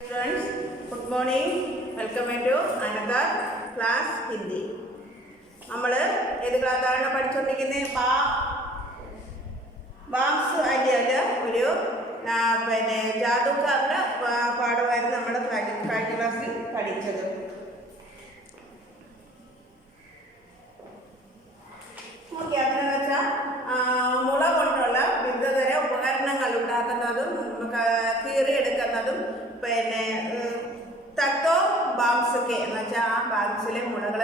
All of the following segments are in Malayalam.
Friends, good morning. Welcome to another class Hindi. നമ്മൾ ഏത് ക്ലാസ്സാണ് പഠിച്ചുകൊണ്ടിരിക്കുന്നത്? ബാംസ് ഐഡിയയുടെ ഒരു ജാദുക്കാരുടെ പാഠമായിരുന്നു നമ്മൾ കഴിഞ്ഞ ക്ലാസ്സിൽ പഠിച്ചത്. അതെന്ന് വെച്ചാൽ മുള കൊണ്ടുള്ള വിവിധതര ഉപകരണങ്ങൾ ഉണ്ടാക്കുന്നതും കീറിയെടുക്കുന്നതും തത്തോ ബാംസൊക്കെ എന്ന് വെച്ചാൽ ആ ബാംസിലെ മുളകൾ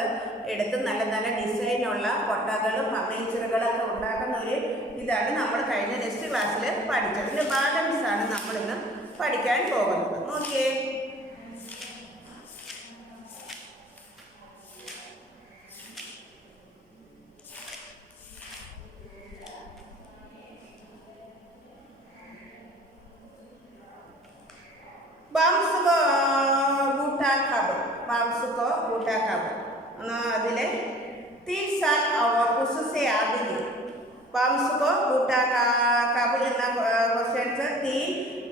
എടുത്ത് നല്ല നല്ല ഡിസൈനുള്ള കൊട്ടകളും ഫർണിച്ചറുകളൊക്കെ ഉണ്ടാക്കുന്ന ഒരു ഇതാണ് നമ്മൾ കഴിഞ്ഞ നെക്സ്റ്റ് ക്ലാസ്സിൽ പഠിച്ചത്. ഇതിൻ്റെ ബാലൻസാണ് നമ്മളിന്ന് പഠിക്കാൻ പോകുന്നത്. ഓക്കെ, അതിലെ 3 साल और उससे आगे बाम्स को बूटा कब एना क्वेश्चन से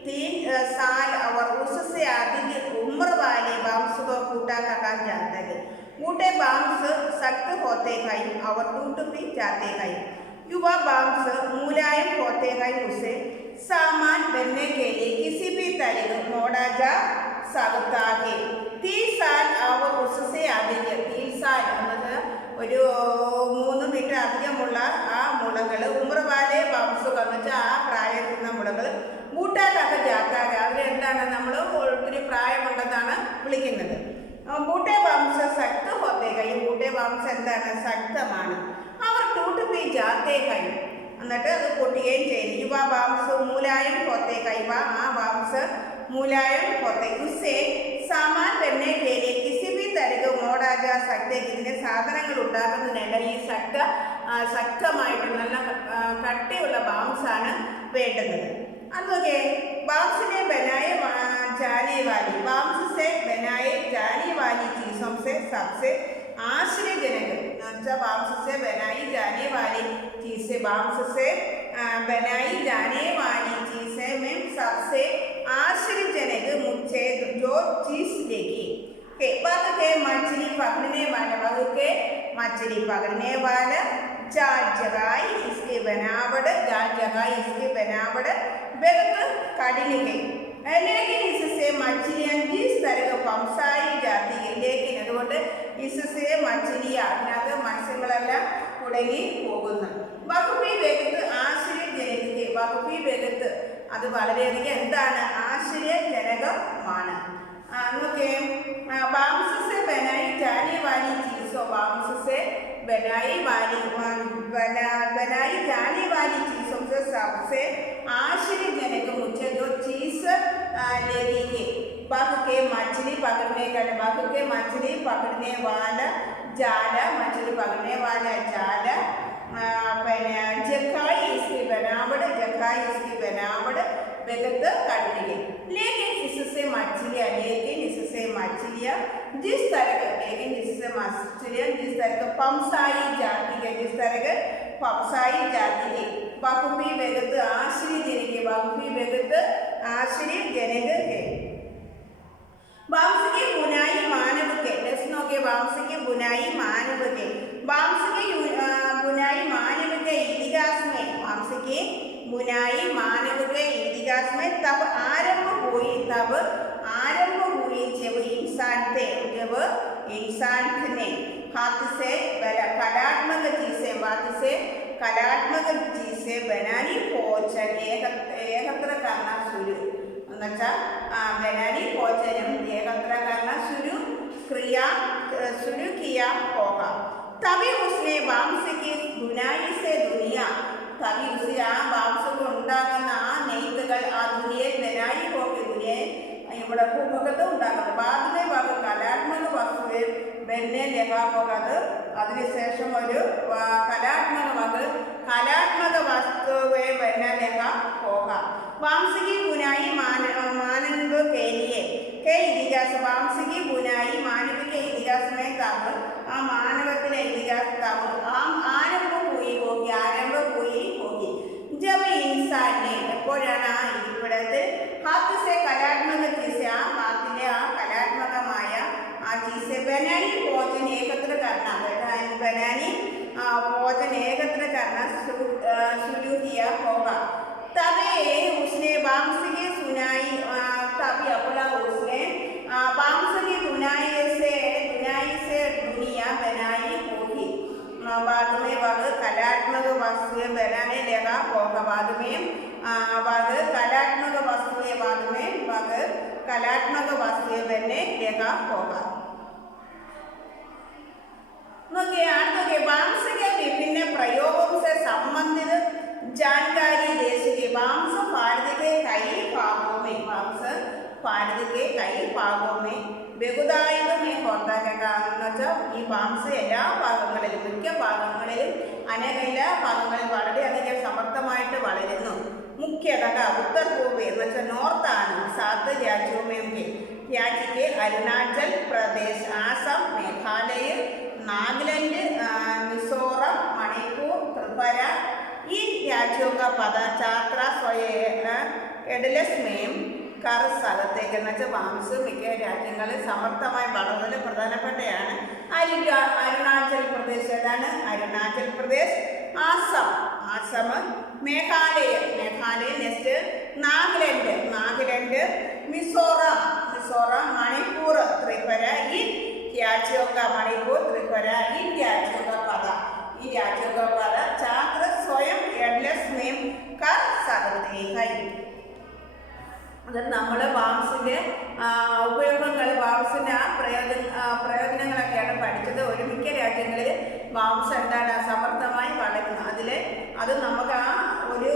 3 साल और उससे आगे की उम्र वाले बाम्स को बूटा कहा जाता है. बूटे बाम्स सख्त होते हैं और टूट भी जाते हैं. युवा बाम्स मुलायम होते हैं. उसे सामान बनने के लिए किसी भी तरह मोड़ा जा सकता है. 3 साल और उससे आगे 3 साल എന്നത് ഒരു 3 മീറ്റർ അധികമുള്ള ആ മുളകൾ ഉമ്രവാലെ ബാംസുകൾ എന്ന് വെച്ചാൽ ആ പ്രായത്തിലുള്ള മുളകൾ ബൂട്ടാക്കൊക്കെ ജാത്താക അതിലെന്താണ് നമ്മൾ ഒത്തിരി പ്രായമുണ്ടെന്നാണ് വിളിക്കുന്നത്. ബൂട്ടെ ബാംസ് ശക്ത ഹോത്തേ കൈ. ബൂട്ടെ ബാംസ് എന്താണ്? ശക്തമാണ്. അവർ ടൂട്ട് പി ജാത്തേ കൈ എന്നിട്ട് അത് പൊട്ടുകയും ചെയ്യും. യുവ ബാംസ് മൂലായം ഹോത്തേ കൈവ ആ ബാംസ് മൂലായം ഹോത്തേ. ഉസേ സാമാൻ बनने के लिए किसी भी तरह मोड़ा जा सकते. ഇതിന്റെ സാധനങ്ങൾ ഉണ്ടാക്കുന്നതിനല്ല ഈ ശക്തമായിട്ട് നല്ല കട്ടിയുള്ള ബാംസ് ആണ് വേണ്ടുന്നത്. അതൊക്കെ ബാംസിനെ बनाए जाने वाली बाम्स से बनाए जाने वाली चीजों से सबसे आश्चर्यजनक अच्छा बाम्स से बनाई जाने वाली चीज से बाम्स से बनाई जाने वाली चीजें में सबसे आश्चर्यजनक मुझे जो चीज देखी के बात के मछली पकड़ने वाला बाबू के मछली पकड़ने वाला जाल जगाई इसके बनावट जाल जगाई इसके बनावट बेहद कठिन है. लेकिन इससे मछलियाँ जिस तरह पंसाई जाती है लेकिन അതുകൊണ്ട് इससे मछलियाँ അതിനകത്ത് മത്സ്യങ്ങളെല്ലാം കുടുങ്ങി പോകുന്നു. ബഹുബി വേഗത്ത് ആശ്ചര്യജനക ബഹുബി വേഗത്ത് അത് വളരെയധികം എന്താണ്? ആശ്ചര്യജനകമാണ്. നോക്കേ बाम्स से बनाई जाने वाली चीज़ों बाम्स से बनाई जाने वाली चीज़ों से सबसे आश्चर्यजनक मुझे जो चीज़ लगी है बाघ के मछली पकड़ने का बाघ के मछली पकड़ने वाला जाल मछली पकड़ने वाला जाल जखाई इसकी बनावट बेहद कठिन है. लेकिन इससे मछलियाँ जिस तरह पंसाई जाती है बखूबी बेहद आश्चर्यजनक है. बाम्स की बुनाई मानव के प्रश्नों के बाम्स की बुनाई मानव के बाम्स की बुनाई मानव के इतिहास में बाम्स की बुनाई मानव के इतिहास में तब आरंभ हुई जब इंसान ने हाथ से कलात्मक चीजें बनानी भोजन एकत्र करना शुरू बनानी भोजन एकत्र करना शुरू किया होगा. तभी उसने बाम्स की बुनाई से दुनिया तभी उसे ആ ബാംസ് ഉണ്ടാകുന്ന ആ നെയ്ത്തുകൾ ആ ദുനിയയിൽ ബനായി പോകെ ദുനിയയിൽ ഇവിടെ ഭൂമുഖത്ത് ഉണ്ടാകുന്നത് ബാദിലെ ഭാഗം കലാത്മക വസ്തുവെ ബെന്നെ ലഹാപോകത് അതിനുശേഷം ഒരു കലാത്മക വസ്തുവെ ബെന്നെ ലഹ പോകാം. बाम्स की बुनाई मानव के लिए के इतिहास बाम्स की बुनाई मानव के इतिहास में तब आ मानवത്തിലെ इतिहास तब आरंभ हुई होगी जब इंसान ने എപ്പോഴാണ് ആ ഇരിപ്പിടത്തിൽ हाथ से कलात्मक चीज हाथ हुए बनाने लगा होगा। बाद कलात्मक वस्तुएं कलात्मक वस्तुएं बनने लगा होगा। बांस के विभिन्न प्रयोगों से संबंधित जानकारी देती। बांस भारत के कई भागों में ബഹുതായുധ होता है। ഈ ബാംസ് എല്ലാ ഭാഗങ്ങളിലും മിക്ക ഭാഗങ്ങളിലും എല്ലാ ഭാഗങ്ങളിലും വളരെയധികം സമർത്ഥമായിട്ട് വളരുന്നു. മുഖ്യതः उत्तर पूर्व എന്ന് വെച്ചാൽ നോർത്താണ്. 7 राज्यों में राज्य के अरुणाचल प्रदेश, आसाम, मेघालय, नागालैंड, मिजोरम, मणिपुर, त्रिपुरा इन राज्यों का पदयात्रा एडलस में कर സ്ഥലത്തേക്ക് എന്ന് വെച്ചാൽ ബാംസ് മിക്ക രാജ്യങ്ങളിൽ സമർത്ഥമായി വളർന്നതിൽ പ്രധാനപ്പെട്ടതാണ്. അരുണാചൽ പ്രദേശ്, ഏതാണ് അരുണാചൽ പ്രദേശ്, ആസാം, മേഘാലയ, നെക്സ്റ്റ് നാഗാലാൻഡ്, മിസോറം, മണിപ്പൂർ, ത്രിപുര ഈ राज्यों का मणिपुर, त्रिपुरा इन राज्यों का पद छात्र स्वयं एडलस में कर सकते हैं. നമ്മൾ ബാംസിൻ്റെ ഉപയോഗങ്ങൾ, ബാംസിൻ്റെ പ്രയോജനങ്ങളൊക്കെയാണ് പഠിച്ചത്. മിക്ക രാജ്യങ്ങളിൽ ബാംസ് എന്താണ് സമർത്ഥമായി വളരുന്നത്. അത് നമുക്ക് ഒരു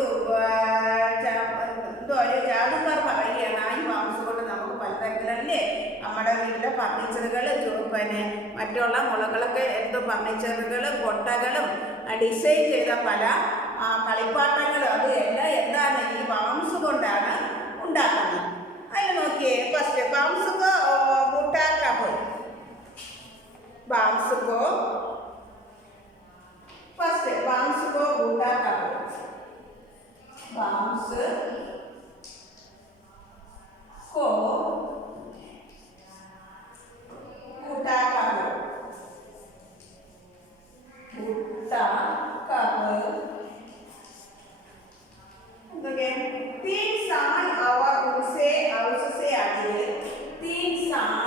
ജാതിക്കാർ പറയുകയാണ്, ഈ ബാംസ് കൊണ്ട് നമുക്ക് പലതരത്തിലല്ലേ നമ്മുടെ വീട്ടിലെ ഫർണിച്ചറുകൾ, മറ്റുള്ള മുളകളൊക്കെ ഫർണിച്ചറുകളും കൊട്ടകളും ഡിസൈൻ ചെയ്ത പല കളിപ്പാട്ടങ്ങളും അത് എല്ലാം എന്താണ് ഈ ബാംസ് കൊണ്ടാണ് ഉണ്ടാക്കുന്നത്. അതിൽ നോക്കിയേ, ഫസ്റ്റ് ബാംസ് को बूटा कब, बांस को बूटा कब, बांस को बूटा कब 3 साल और उससे अधिक, 3 साल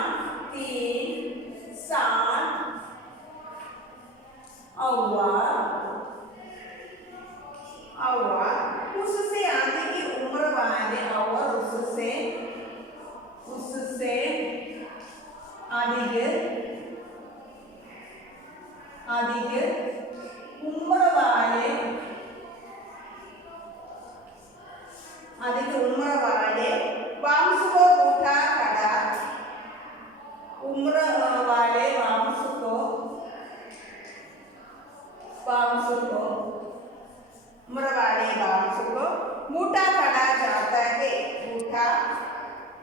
और उससे अधिक उम्र वाले और उससे अधिक उम्र वाले बांस को बूटा कड़ा, उम्र वाले बांस को बूटा कड़ा जाता है. बूटा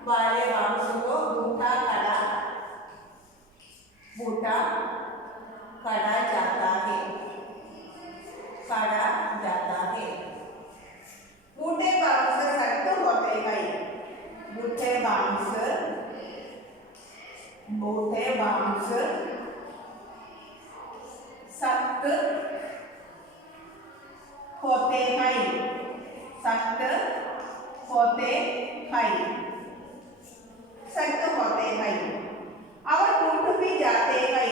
वाले बांस को बूटा कड़ा जाता है. बूटे बांस सख्त होते हैं. बूटे बांस सख्त होते हैं. और टूट भी जाते हैं.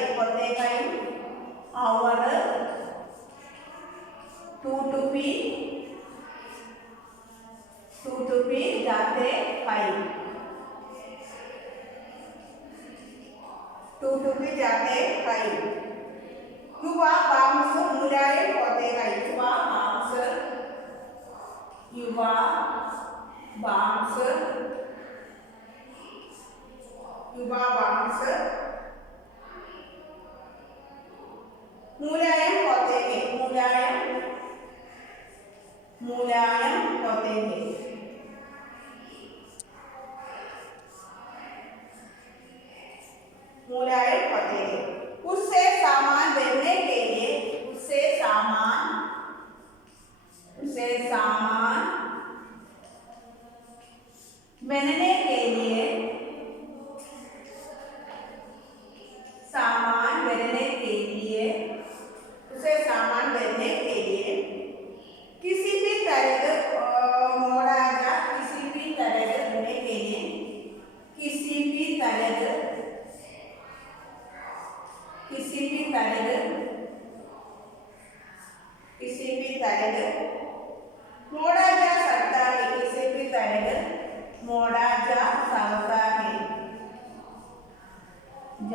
और टूट भी जाते हैं. युवा बांस मुलायम होते हैं. युवा बांस मुलायम होते हैं. उससे सामान बनने के लिए बनने के लिए किसी भी तरह मोड़ा जा, किसी भी तरह बनने के लिए किसी भी तरह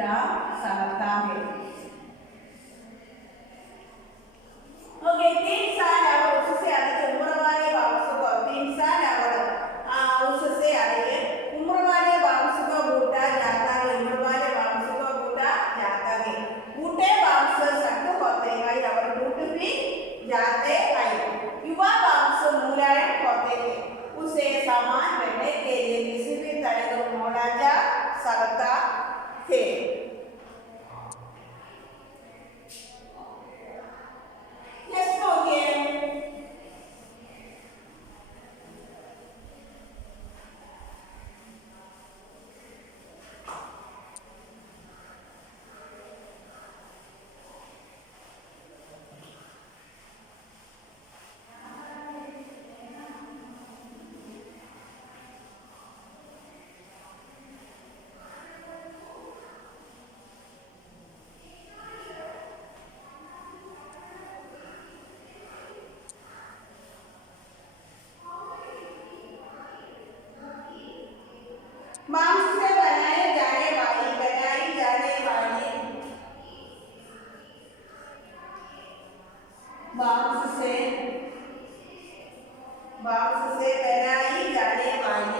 जा सकता है। ओके, 3 साल और उससे अधिक उम्र वाले बाबू को 3 साल और उससे अधिक उम्र वाले बाबू को बूटा जाता है। उम्र वाले बाबू को बूटा जाता है। बूटे बाबू सख्त होते हैं और बूट भी जाते हैं। युवा बाबू मुलायम होते हैं। उसे सामान रखने के लिए किसी भी तरह को मोड़ा जा सकता है। Let's go again. मांस से बनाई जाने वाली मांस से बनाई जाने वाली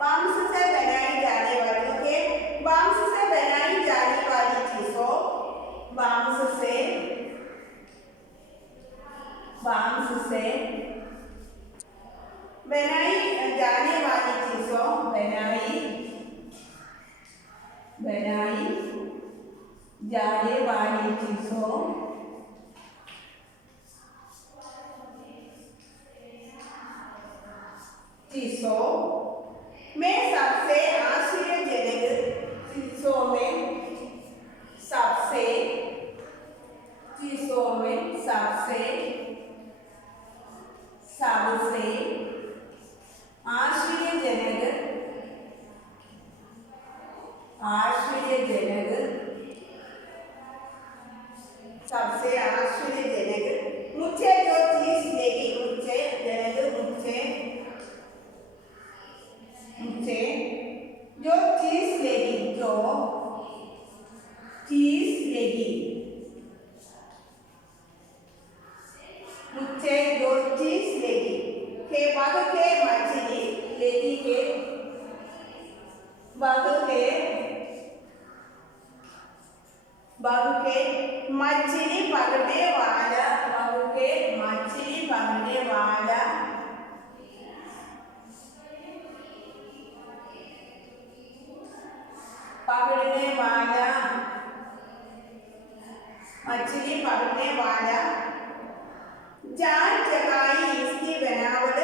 मांस से बनाई जाने वाली ओके, मांस से बनाई जाने वाली चीजों मांस से बनाई जाने वाली चीजों बनाई जाने वाली चीजों में सबसे आश्चर्यजनक चीजों में सबसे आश्चर्यजनक मुझे जो चीज लगी मुझे जो चीज लगी मुझे जो चीज लगी के बाग के मछली लेगी के बाग के मछली पकड़ने वाला मछली पकड़ने वाला जान जगाई इसकी बनावट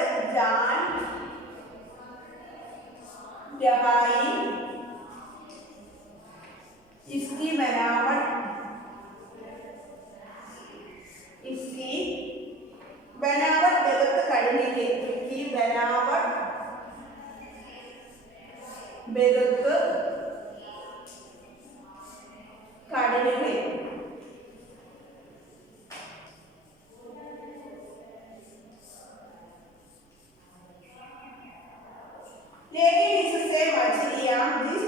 गलत करने की लेकिन इससे मछलियां जिस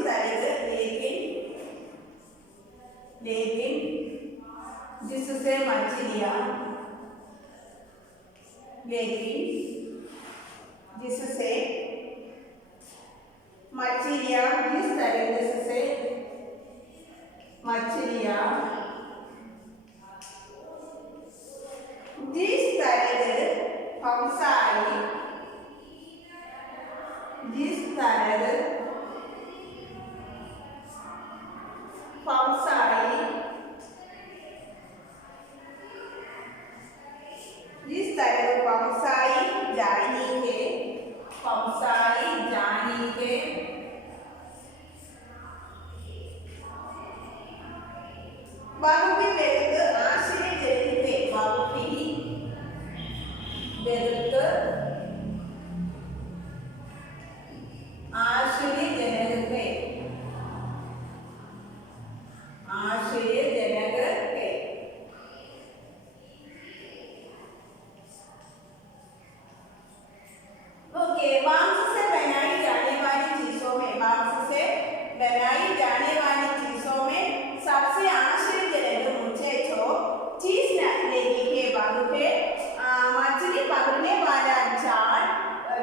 तरह जिससे मछलियां जिस तरह फंसाई जानी के बाबू की बेरत आश्चर्यजनक थे बाबू की बेरत आश्चर्यजनक थे के मछली पकड़ने वाला जाल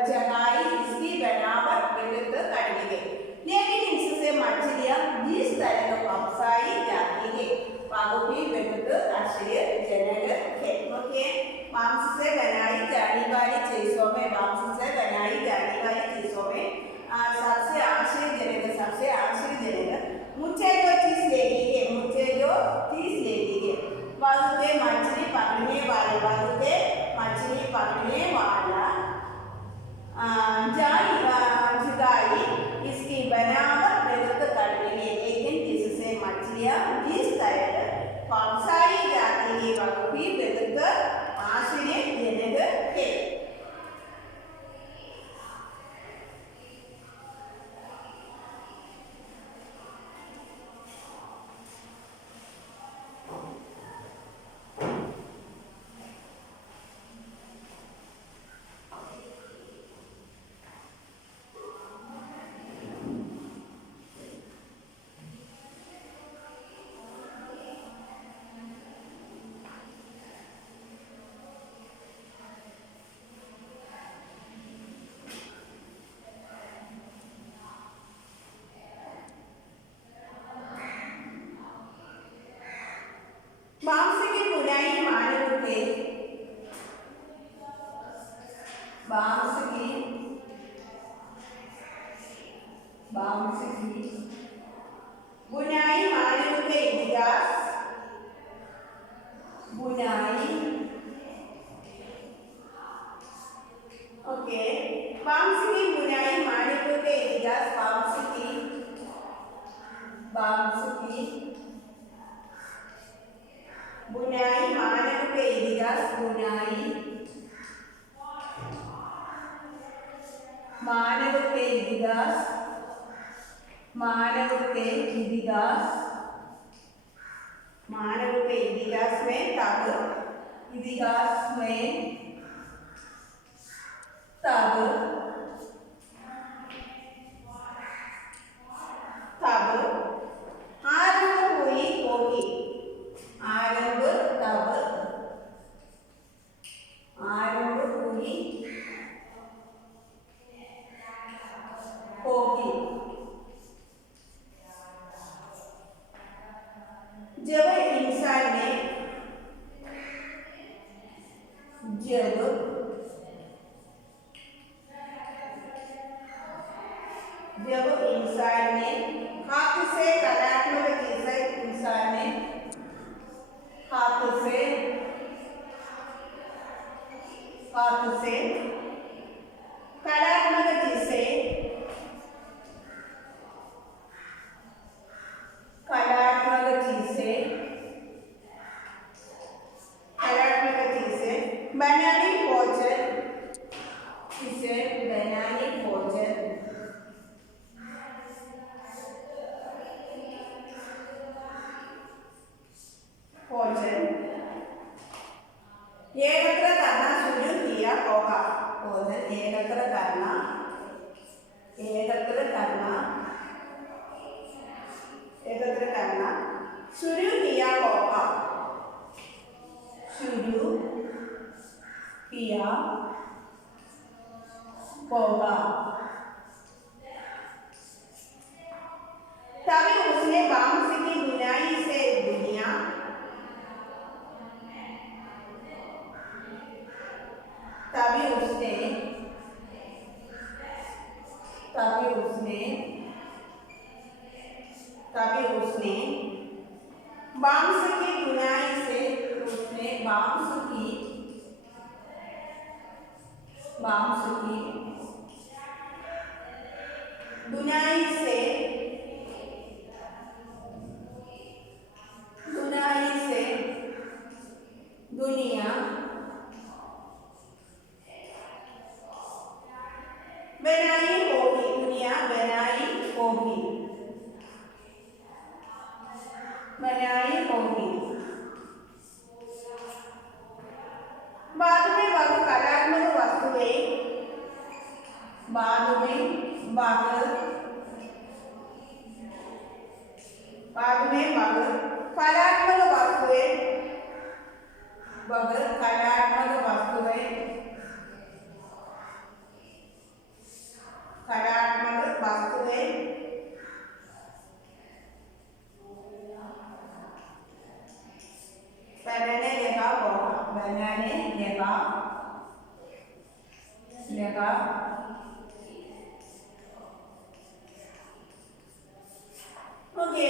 जगाई इसकी बनावट विरुद्ध करनी है, लेकिन इससे मछलियां इस तरह फंसाई जाती है। बाघों की विरुद्ध आश्चर्यजनक है। ओके, मांस से बनाई जाने वाली चीजों में सबसे आश्चर्यजनक मुझे जो चीज लेनी है बाघों के मछली पकड़ने वाला जुगाई इसकी बनावट विरुद्ध करनी है, लेकिन इससे मछलियां इस तरह फंसाई जाती है। बाघों की विरुद्ध आश्चर्यजनक है। मांस की बुनाई मानव के बुनाई मानव के इतिहास ओके, मांस की बुनाई मानव के इतिहास बुनाई मानव के इतिहास में तब आरंभ हुई होगी। जब इंसान ने हाथ से कलात्मक चीजें बनानी भोजन एकत्र करना शुरू किया होगा। एकत्र करना शुरू किया होगा। तभी उसने बांस की बुनाई से दुनिया बांस की बुनाई से दुनिया बनाई होगी। बाद में वह कलात्मक वस्तुएं बनाने लगा होगा, बनाने लगा लगा ओके।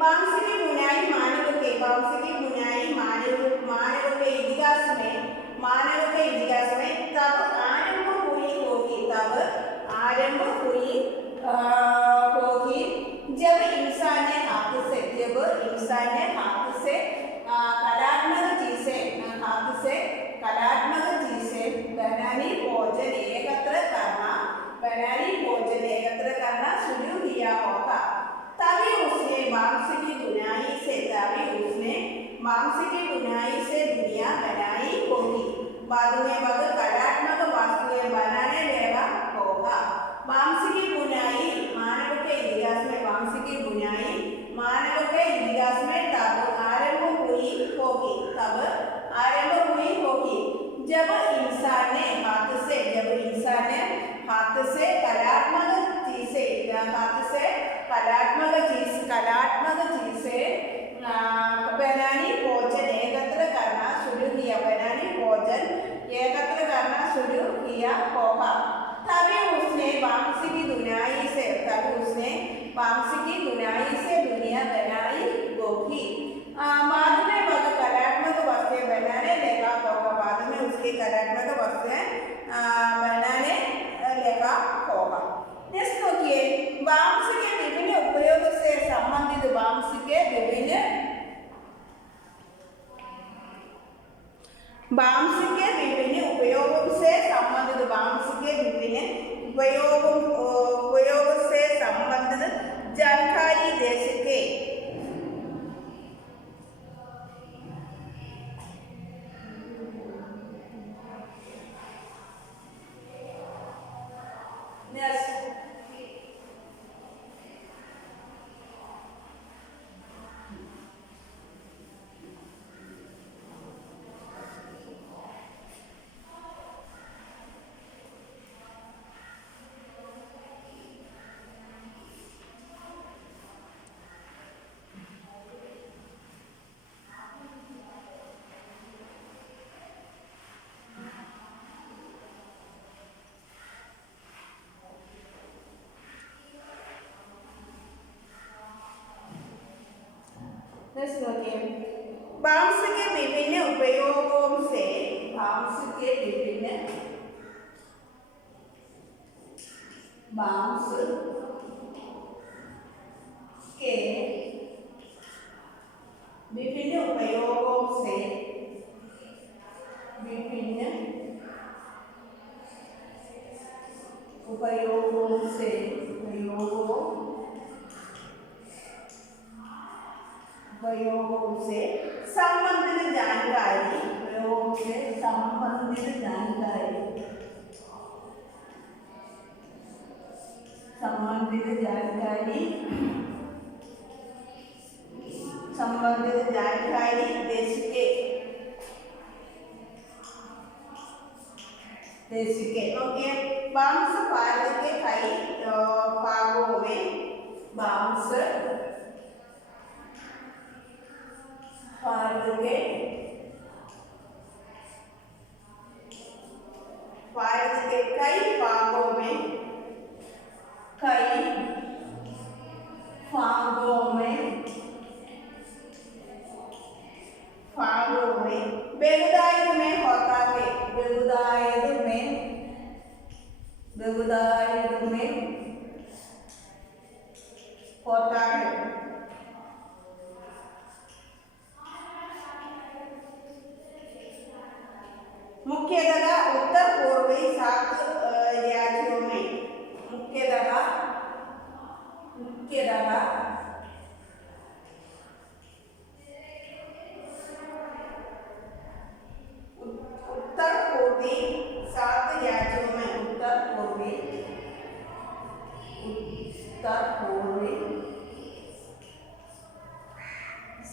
बांस की बुनाई मानव के इतिहास में तब आरंभ हुई होगी जब इंसान ने हाथ से कलात्मक चीजें बनानी भोजन एकत्र करना शुरू किया होगा। तभी उसने मांस की बुनाई से दुनिया बनाई होगी। बाद में वह कलात्मक वस्तुएं बनाने लगा होगा। मांस की बुनाई मानव के इतिहास में तब आरंभ हुई होगी जब इंसान ने हाथ से कलात्मक चीजें बनानी भोजन एकत्र करना शुरू किया होगा। तभी उसने बांस की बुनाई से दुनिया बनाई होगी। बाद में वह कलात्मक वस्तुएं बनाने लगा होगा। बाद में उसकी कलात्मक वस्तुएं बनाने लगा होगा। नेक्स्ट देखिए, बांस के विभिन्न उपयोग से संबंधित बांस के विभिन्न उपयोग से संबंधित जानकारी दे सके। बांस के विभिन्न उपयोगों से संबंधित जानकारी दे सके। ओके, बांस भारत के कई भागों में भारत के कई भागों में बेगुदायद में होता है। मुख्यतः उत्तर पूर्वी 7 राज्यों में मुख्यतः उत्तर पूर्वी 7 राज्यों में उत्तर पूर्वी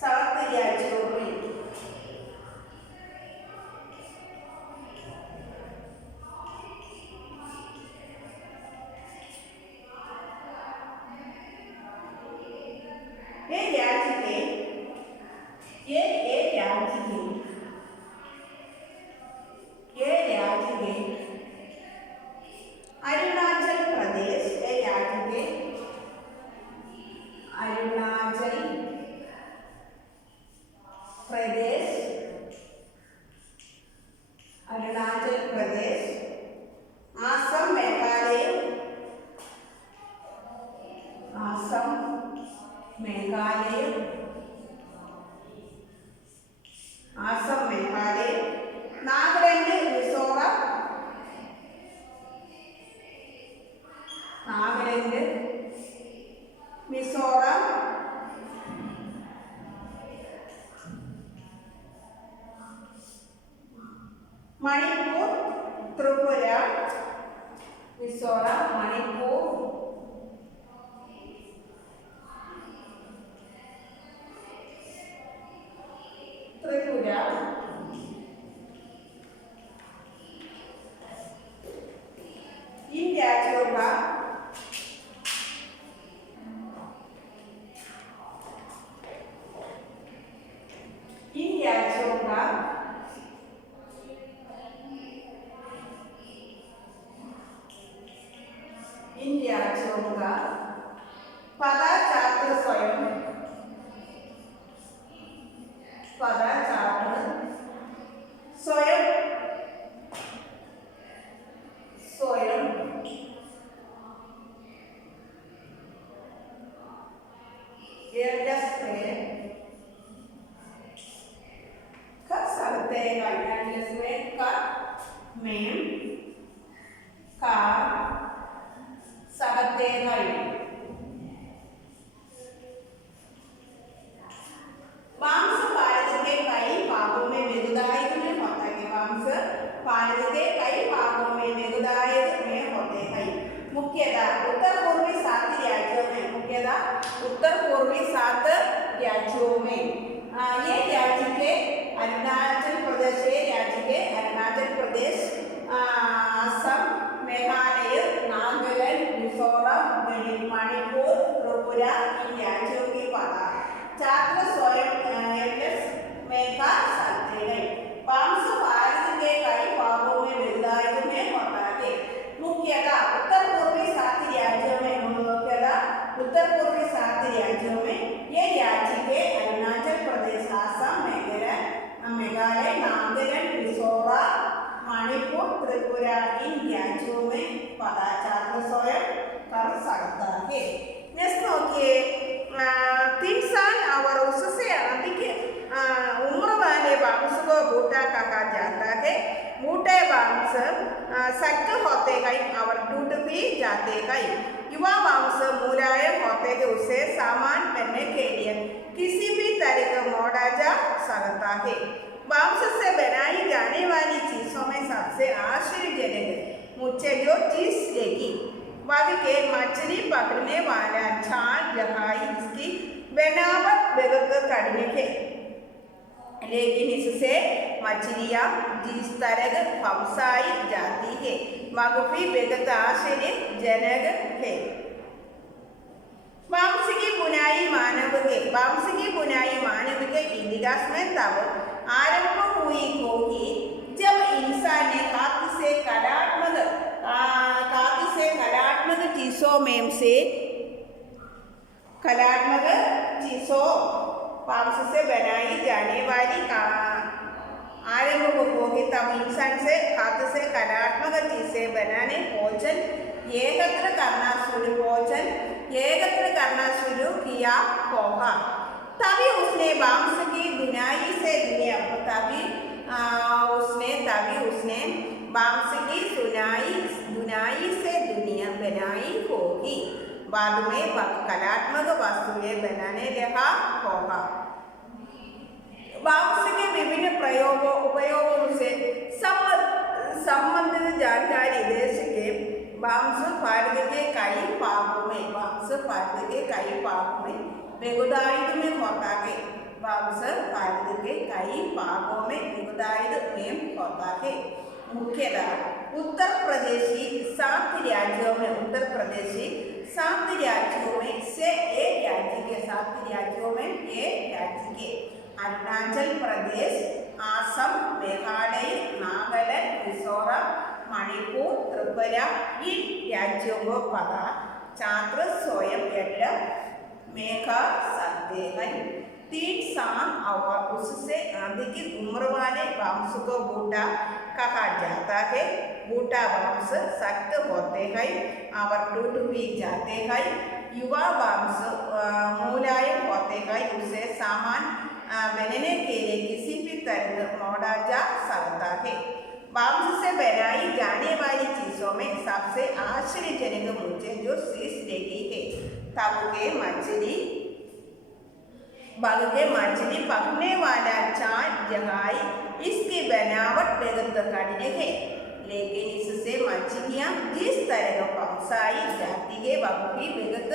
7 राज्यों में असम मेघालय नागालैंड मिजोरम मणिपुर त्रिपुरा मिजोरम मणिपुर त्रिपुरा इन राज्यों का पदचात्र स्वयं उत्तर पूर्वी 7 राज्यों में ये राज्य के अरुणाचल प्रदेश असम मेघालय नागालैंड मिजोरम मणिपुर त्रिपुरा इन राज्यों के पदचात्र स्वयं में कर सकते हैं। बांस भारत के कई भागों में विविधायत में होता है। मुख्यतः उत्तर पूर्वी 7 राज्यों में ये राज्य के अरुणाचल प्रदेश असम मेघालय नागालैंड मिजोरम मणिपुर त्रिपुरा इन राज्यों में पदचात्र स्वयं कर सकता है। नेक्स्ट देखिए 3 साल और उससे अधिक उम्र वाले बांस को बूटा कहा जाता है। बूटे बांस सख्त होते हैं और टूट भी जाते हैं। युवा बांस मुलायम होते हैं, उसे सामान पहनने के लिए किसी भी तरह का मोड़ा जा सकता है। बांस से बनाई जाने वाली चीजों में सबसे आश्चर्यजनक मुझे जो चीज लगी वह के मछली पकड़ने वाला छाल जहाँ इसकी बनावट बेहद कड़वी है, लेकिन इससे मछलियाँ जिस तरह फंसाई जाती है वह भी बेहद आश्चर्यजनक है। बांस की बुनाई मानव के इतिहास में तब आरंभ हुई होगी जब इंसान ने हाथ से कलात्मक चीजों बांस से बनाई जाने वाली आरंभ होगी तब इंसान से हाथ से कलात्मक चीजें बनाने भोजन एकत्र करना शुरू किया होगा। तभी उसने बांस की बुनाई से बांस की बुनाई से दुनिया बनाई होगी। बाद में कलात्मक वस्तुएं बनाने लगा होगा। बांस के विभिन्न उपयोगों से संबंधित जानकारी देश के बांस भारत के कई भागों में बेगुदायित में होता है। बांस भारत के कई भागों में बेगुदायित में होता है। मुख्यतः उत्तर प्रदेशी 7 राज्यों में से एक राज्य के अरुणाचल प्रदेश असम मेघालय नागालैंड मिजोरम मणिपुर त्रिपुरा इन राज्यों को पदचात्र स्वयं में कर सकते हैं। 3 साल और उससे अधिक उम्र वाले बांस को बूटा कहा जाता है। बूटा बांस सख्त होते हैं और टूट भी जाते हैं। युवा बांस मुलायम होते हैं, उसे सामान बनने के लिए किसी भी तरह मोड़ा सकता है। बांस से बनाई जाने वाली चीजों में सबसे आश्चर्यजनक मुझे जो चीज लगी है तब के मछली पकने वाला चार जगाई। इसकी बनावट बेहद कठिन है, लेकिन इससे मछलियाँ जिस तरह पकाई जाती है वह भी बेहद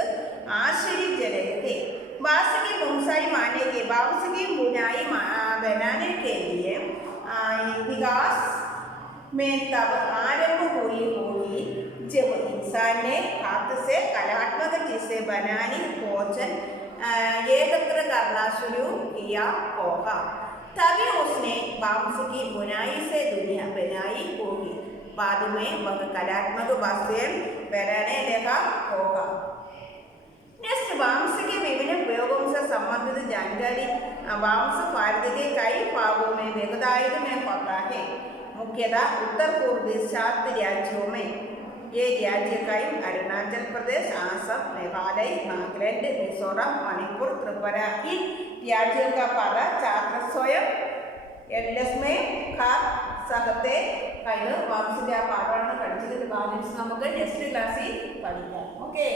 आश्चर्यजनक है। बांस की बोनसाई माने के बांस की बुनाई बनाने के लिए इतिहास में तब आरंभ हुई होगी जब इंसान ने हाथ से कलात्मक चीजें बनानी भोजन एकत्र करना शुरू किया होगा, तभी उसने बांस की बुनाई से दुनिया बनाई होगी। बाद में वह कलात्मक वस्तुएं बनाने लगा होगा। नेक्स्ट, बांस के विभिन्न प्रयोगों से संबंधित जानकारी। बांस भारत के कई भागों में बहुतायत में होता है, मुख्यतः उत्तर पूर्वांचल राज्यों में। ये राज्य कई अरुणाचल प्रदेश, असम, मेघालय, नागालैंड, मिजोरम, मणिपुर, त्रिपुरा। इन राज्यों का पता छात्र स्वयं एल्स में कर सकते हैं। बांस के पाठ പഠിച്ചതിന്റെ ബാലൻസ് നമുക്ക് നെക്സ്റ്റ് ക്ലാസ്സിൽ പഠിക്കാം. ഓക്കെ.